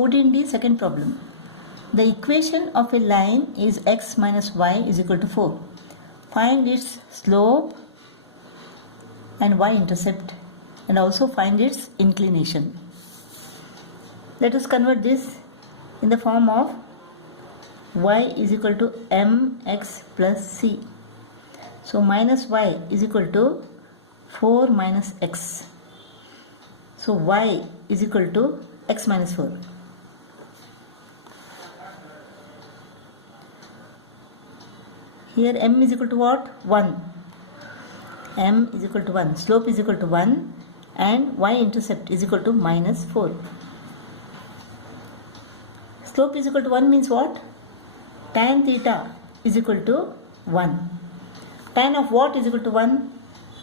14D second problem. The equation of a line is x minus y is equal to 4. Find its slope and y-intercept and also find its inclination. Let us convert this in the form of y is equal to mx plus c. So minus y is equal to 4 minus x. So y is equal to x minus 4. Here m is equal to what? 1. M is equal to 1. Slope is equal to 1 and y-intercept is equal to minus 4. Slope is equal to 1 means what? Tan theta is equal to 1. Tan of what is equal to 1?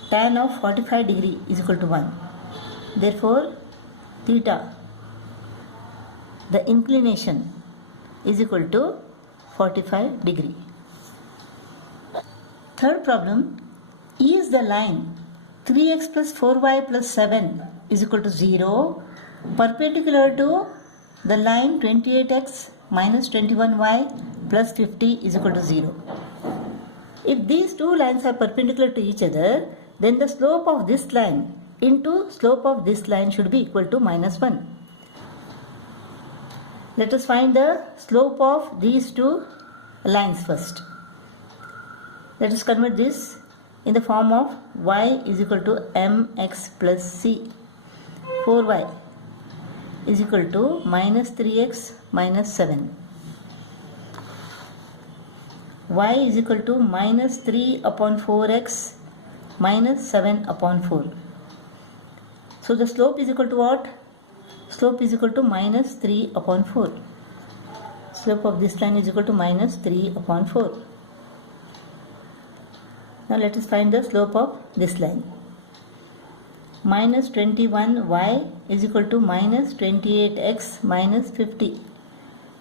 Tan of 45 degree is equal to 1. Therefore, theta, the inclination, is equal to 45 degree. Third problem, is the line 3x plus 4y plus 7 is equal to 0 perpendicular to the line 28x minus 21y plus 50 is equal to 0. If these two lines are perpendicular to each other, then the slope of this line into slope of this line should be equal to minus 1. Let us find the slope of these two lines first. Let us convert this in the form of y is equal to mx plus c. 4y is equal to minus 3x minus 7. Y is equal to minus 3 upon 4x minus 7 upon 4. So the slope is equal to what? Slope is equal to minus 3 upon 4. Slope of this line is equal to minus 3 upon 4. Now let us find the slope of this line. Minus 21y is equal to minus 28x minus 50.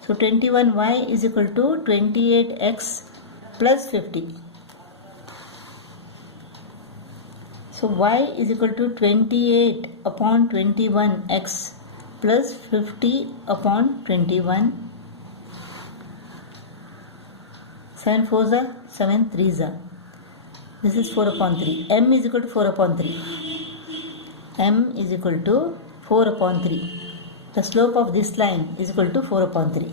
So 21y is equal to 28x plus 50. So y is equal to 28 upon 21x plus 50 upon 21. 7 4s are 7 3s are. This is 4 upon 3. M is equal to 4 upon 3. M is equal to 4 upon 3. The slope of this line is equal to 4 upon 3.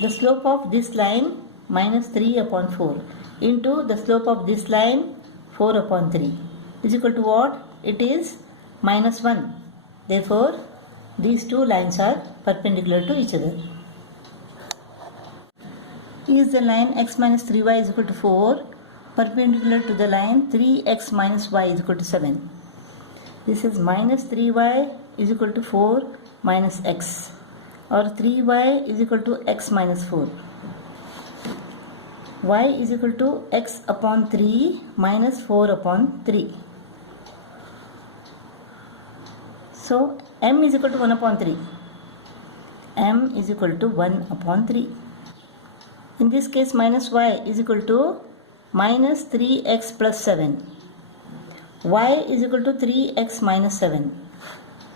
The slope of this line minus 3 upon 4 into the slope of this line 4 upon 3 is equal to what? It is minus 1. Therefore, these two lines are perpendicular to each other. Is the line x minus 3y is equal to 4 perpendicular to the line 3x minus y is equal to 7. This is minus 3y is equal to 4 minus x, or 3y is equal to x minus 4. Y is equal to x upon 3 minus 4 upon 3. So m is equal to 1 upon 3. M is equal to 1 upon 3. In this case, minus y is equal to minus 3x plus 7. Y is equal to 3x minus 7.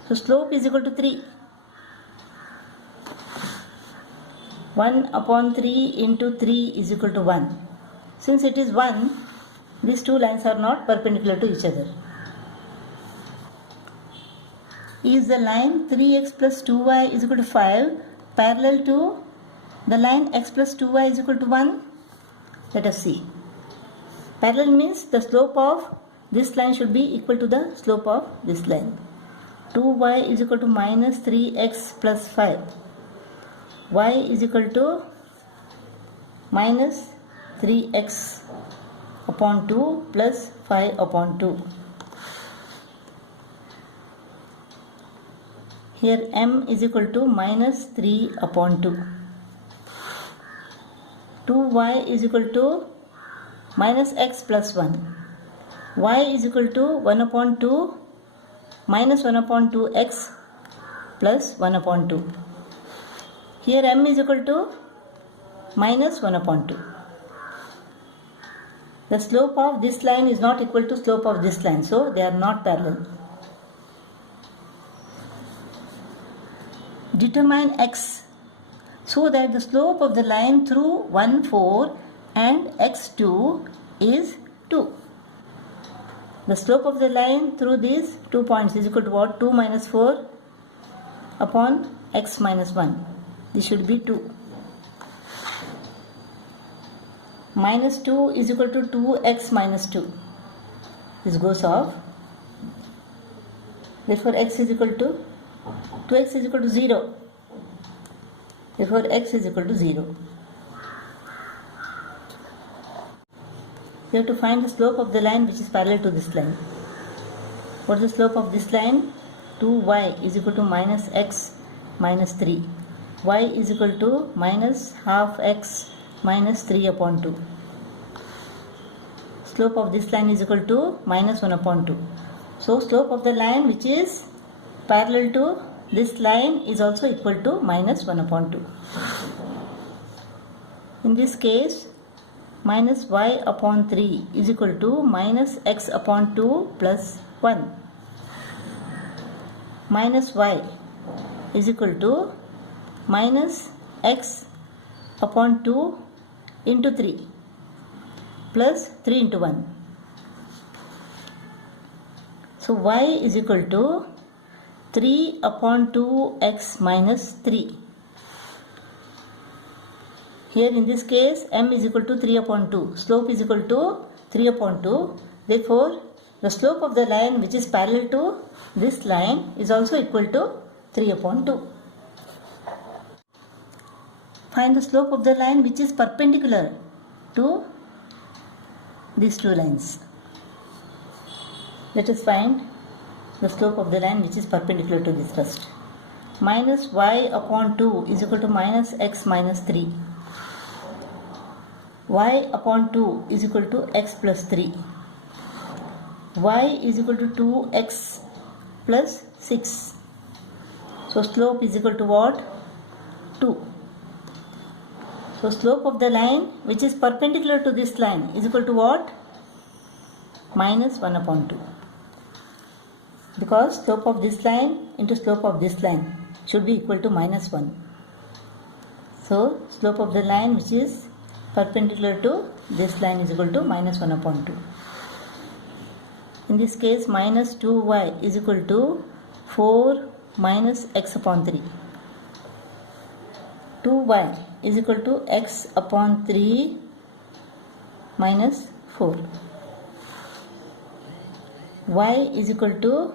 So slope is equal to 3. 1 upon 3 into 3 is equal to 1. Since it is 1, these two lines are not perpendicular to each other. Is the line 3x plus 2y is equal to 5 parallel to the line x plus 2y is equal to 1? Let us see. Parallel means the slope of this line should be equal to the slope of this line. 2y is equal to minus 3x plus 5. Y is equal to minus 3x upon 2 plus 5 upon 2. Here m is equal to minus 3 upon 2. 2y is equal to minus x plus 1. Y is equal to 1 upon 2 minus 1 upon 2x plus 1 upon 2. Here m is equal to minus 1 upon 2. The slope of this line is not equal to slope of this line, so they are not parallel. determine x so that the slope of the line through 1, 4 and x2 is 2. The slope of the line through these 2 points is equal to what? 2 minus 4 upon x minus 1. This should be 2. Minus 2 is equal to 2x minus 2. This goes off. Therefore x is equal to 2x is equal to 0. Therefore x is equal to 0. You have to find the slope of the line which is parallel to this line. What is the slope of this line? 2y is equal to minus x minus 3. Y is equal to minus half x minus 3 upon 2. Slope of this line is equal to minus 1 upon 2. So slope of the line which is parallel to this line is also equal to minus 1 upon 2. In this case, minus y upon 3 is equal to minus x upon 2 plus 1. Minus y is equal to minus x upon 2 into 3 plus 3 into 1. So y is equal to 3 upon 2x minus 3. Here in this case m is equal to 3 upon 2. Slope is equal to 3 upon 2. Therefore the slope of the line which is parallel to this line is also equal to 3 upon 2. Find the slope of the line which is perpendicular to these two lines. Let us find the slope of the line which is perpendicular to this first. Minus y upon 2 is equal to minus x minus 3. Y upon 2 is equal to x plus 3. Y is equal to 2x plus 6. So slope is equal to what? 2. So slope of the line which is perpendicular to this line is equal to what? Minus 1 upon 2. Because slope of this line into slope of this line should be equal to minus 1. So slope of the line which is perpendicular to this line is equal to minus 1 upon 2. In this case minus 2y is equal to 4 minus x upon 3. 2y is equal to x upon 3 minus 4. Y is equal to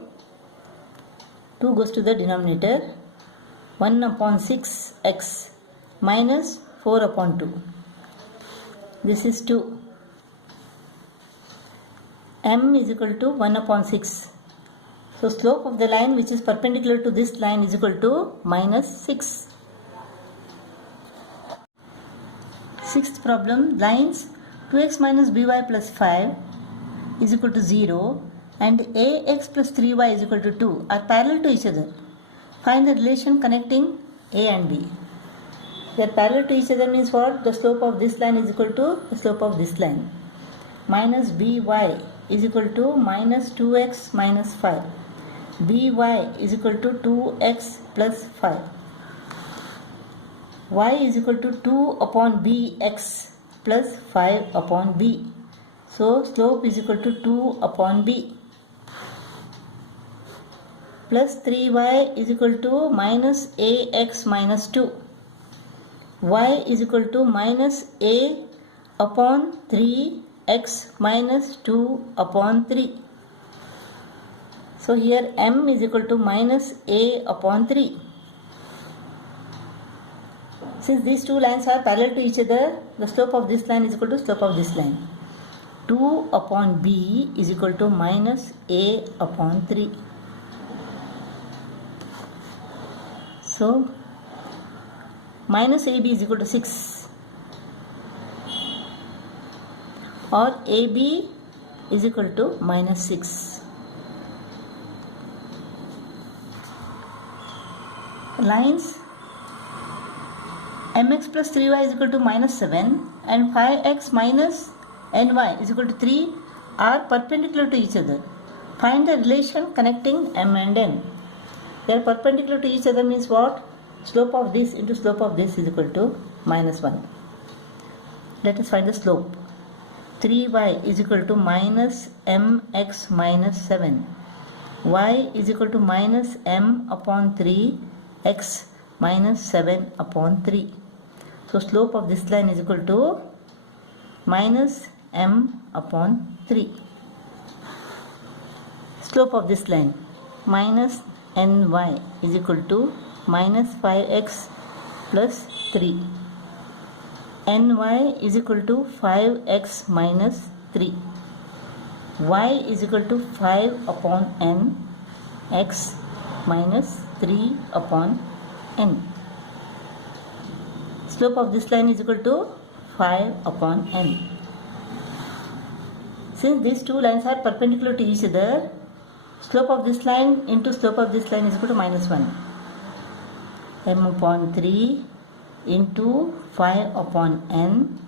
2 goes to the denominator, 1 upon 6x minus 4 upon 2. This is 2. M is equal to 1 upon 6. So slope of the line which is perpendicular to this line is equal to minus 6. Sixth problem, lines 2x minus by plus 5 is equal to 0 and ax plus 3y is equal to 2 are parallel to each other. Find the relation connecting a and b. They are parallel to each other means what? The slope of this line is equal to the slope of this line. Minus by is equal to minus 2x minus 5. by is equal to 2x plus 5. Y is equal to 2 upon bx plus 5 upon b. So slope is equal to 2 upon b. Plus 3y is equal to minus ax minus 2. Y is equal to minus a upon 3x minus 2 upon 3. So here m is equal to minus a upon 3. Since these two lines are parallel to each other, the slope of this line is equal to slope of this line. 2 upon b is equal to minus a upon 3. So minus ab is equal to 6 or ab is equal to minus 6. Lines mx plus 3y is equal to minus 7 and 5x minus ny is equal to 3 are perpendicular to each other. Find the relation connecting m and n. They are perpendicular to each other means what? Slope of this into slope of this is equal to minus 1. Let us find the slope. 3y is equal to minus mx minus 7. Y is equal to minus m upon 3 x minus 7 upon 3. So slope of this line is equal to minus m upon 3. Slope of this line minus ny is equal to minus 5x plus 3. Ny is equal to 5x minus 3. Y is equal to 5 upon n, x minus 3 upon n. Slope of this line is equal to 5 upon n. Since these two lines are perpendicular to each other, slope of this line into slope of this line is equal to minus 1. M upon 3 into 5 upon n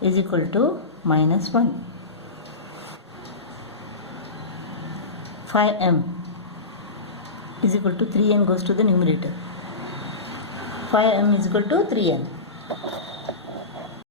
is equal to minus 1. 5m is equal to 3n goes to the numerator. 5m is equal to 3n.